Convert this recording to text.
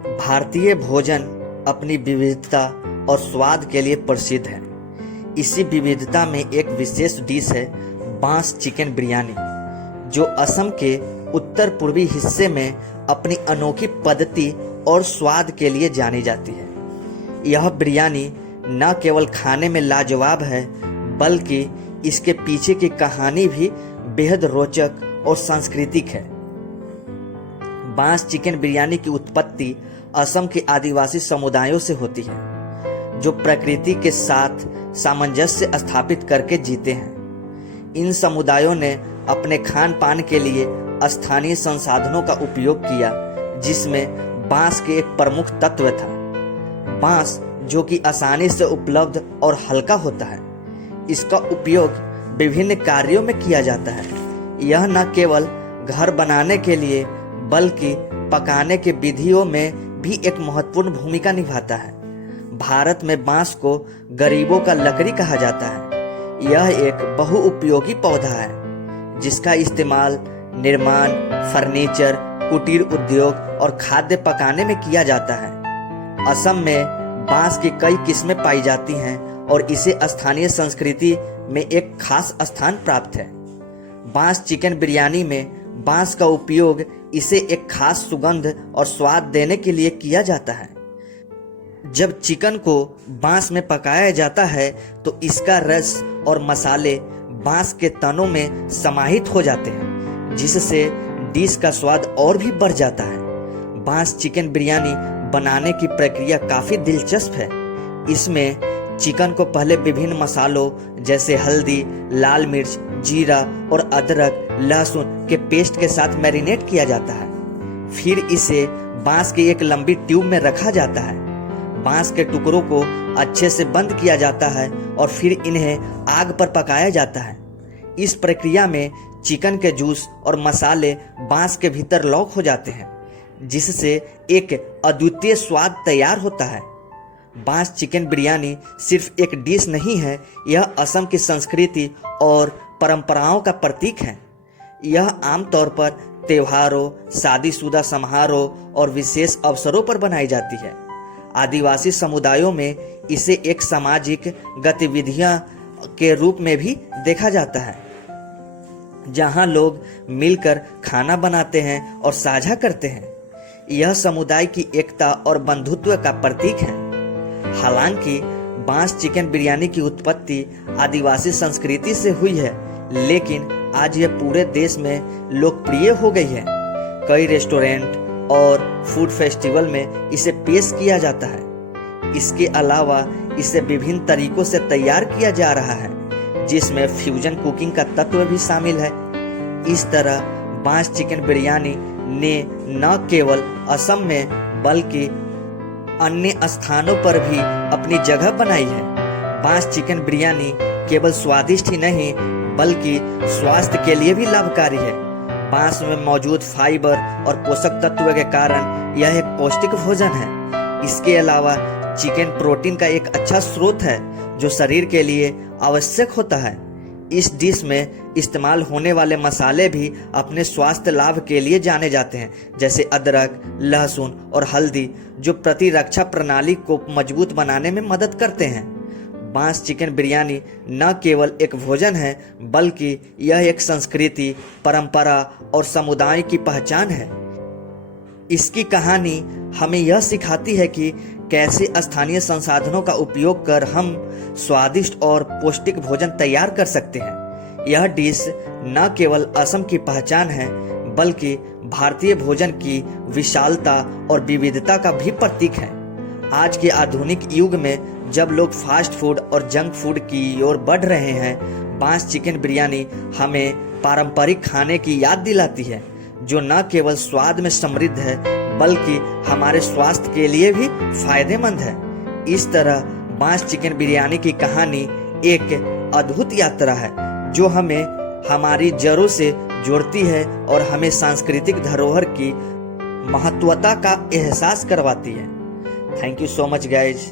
भारतीय भोजन अपनी विविधता और स्वाद के लिए प्रसिद्ध है। इसी विविधता में एक विशेष डिश है बांस चिकन बिरयानी, जो असम के उत्तर पूर्वी हिस्से में अपनी अनोखी पद्धति और स्वाद के लिए जानी जाती है। यह बिरयानी न केवल खाने में लाजवाब है, बल्कि इसके पीछे की कहानी भी बेहद रोचक और सांस्कृतिक है। बांस चिकन बिरयानी की उत्पत्ति असम के आदिवासी समुदायों से होती है, जो प्रकृति के साथ सामंजस्य स्थापित करके जीते हैं। इन समुदायों ने अपने खान पान के लिए स्थानीय संसाधनों का उपयोग किया, जिसमें बांस के एक प्रमुख तत्व था। बांस, जो कि आसानी से उपलब्ध और हल्का होता है, इसका उपयोग विभिन्न कार्यों में किया जाता है। यह न केवल घर बनाने के लिए, बल्कि पकाने के विधियों में भी एक महत्वपूर्ण भूमिका निभाता है। भारत में बांस को गरीबों का लकड़ी कहा जाता है। यह एक बहुउपयोगी पौधा है, जिसका इस्तेमाल निर्माण, फर्नीचर, कुटीर उद्योग और खाद्य पकाने में किया जाता है। असम में बांस की कई किस्में पाई जाती हैं और इसे स्थानीय संस्कृति में एक खास स्थान प्राप्त है। बांस चिकन बिरयानी में बांस का उपयोग इसे एक खास सुगंध और स्वाद देने के लिए किया जाता है। जब चिकन को बांस में पकाया जाता है तो इसका रस और मसाले बांस के तनों में समाहित हो जाते हैं, जिससे डिश का स्वाद और भी बढ़ जाता है। बांस चिकन बिरयानी बनाने की प्रक्रिया काफी दिलचस्प है। इसमें चिकन को पहले विभिन्न मसालों जैसे हल्दी, लाल मिर्च, जीरा और अदरक, लहसुन के पेस्ट के साथ मैरिनेट किया जाता है। फिर इसे बांस की एक लंबी ट्यूब में रखा जाता है। बांस के टुकड़ों को अच्छे से बंद किया जाता है और फिर इन्हें आग पर पकाया जाता है। इस प्रक्रिया में चिकन के जूस और मसाले बांस के भीतर लॉक हो जाते हैं, जिससे एक अद्वितीय स्वाद तैयार होता है। बांस चिकन बिरयानी सिर्फ एक डिश नहीं है, यह असम की संस्कृति और परंपराओं का प्रतीक है। यह आमतौर पर त्योहारों, शादीशुदा समारोह और विशेष अवसरों पर बनाई जाती है। आदिवासी समुदायों में इसे एक सामाजिक गतिविधियां के रूप में भी देखा जाता है, जहां लोग मिलकर खाना बनाते हैं और साझा करते हैं। यह समुदाय की एकता और बंधुत्व का प्रतीक है। हालांकि बांस चिकन बिरयानी की उत्पत्ति आदिवासी संस्कृति से हुई है, लेकिन आज यह पूरे देश में लोकप्रिय हो गई है। कई रेस्टोरेंट और फूड फेस्टिवल में इसे पेश किया जाता है। इसके अलावा इसे विभिन्न तरीकों से तैयार किया जा रहा है, जिसमें फ्यूजन कुकिंग का तत्व भी शामिल है। इस तरह बांस चिकन बिरयानी ने न केवल असम में, बल्कि अन्य स्थानों पर भी अपनी जगह बनाई है। बांस चिकन बिरयानी केवल स्वादिष्ट ही नहीं, बल्कि स्वास्थ्य के लिए भी लाभकारी है। बांस में मौजूद फाइबर और पोषक तत्व के कारण यह एक पौष्टिक भोजन है। इसके अलावा चिकन प्रोटीन का एक अच्छा स्रोत है, जो शरीर के लिए आवश्यक होता है। इस डिश में इस्तेमाल होने वाले मसाले भी अपने स्वास्थ्य लाभ के लिए जाने जाते हैं, जैसे अदरक, लहसुन और हल्दी, जो प्रतिरक्षा प्रणाली को मजबूत बनाने में मदद करते हैं। बांस चिकन बिरयानी न केवल एक भोजन है, बल्कि यह एक संस्कृति, परंपरा और समुदाय की पहचान है। इसकी कहानी हमें यह सिखाती है कि कैसे स्थानीय संसाधनों का उपयोग कर हम स्वादिष्ट और पौष्टिक भोजन तैयार कर सकते हैं। यह डिश न केवल असम की पहचान है, बल्कि भारतीय भोजन की विशालता और विविधता का भी प्रतीक है। आज के आधुनिक युग में जब लोग फास्ट फूड और जंक फूड की ओर बढ़ रहे हैं, बांस चिकन बिरयानी हमें पारंपरिक खाने की याद दिलाती है, जो न केवल स्वाद में समृद्ध है, बल्कि हमारे स्वास्थ्य के लिए भी फायदेमंद है। इस तरह बांस चिकन बिरयानी की कहानी एक अद्भुत यात्रा है, जो हमें हमारी जड़ों से जोड़ती है और हमें सांस्कृतिक धरोहर की महत्वता का एहसास करवाती है। Thank you so much guys.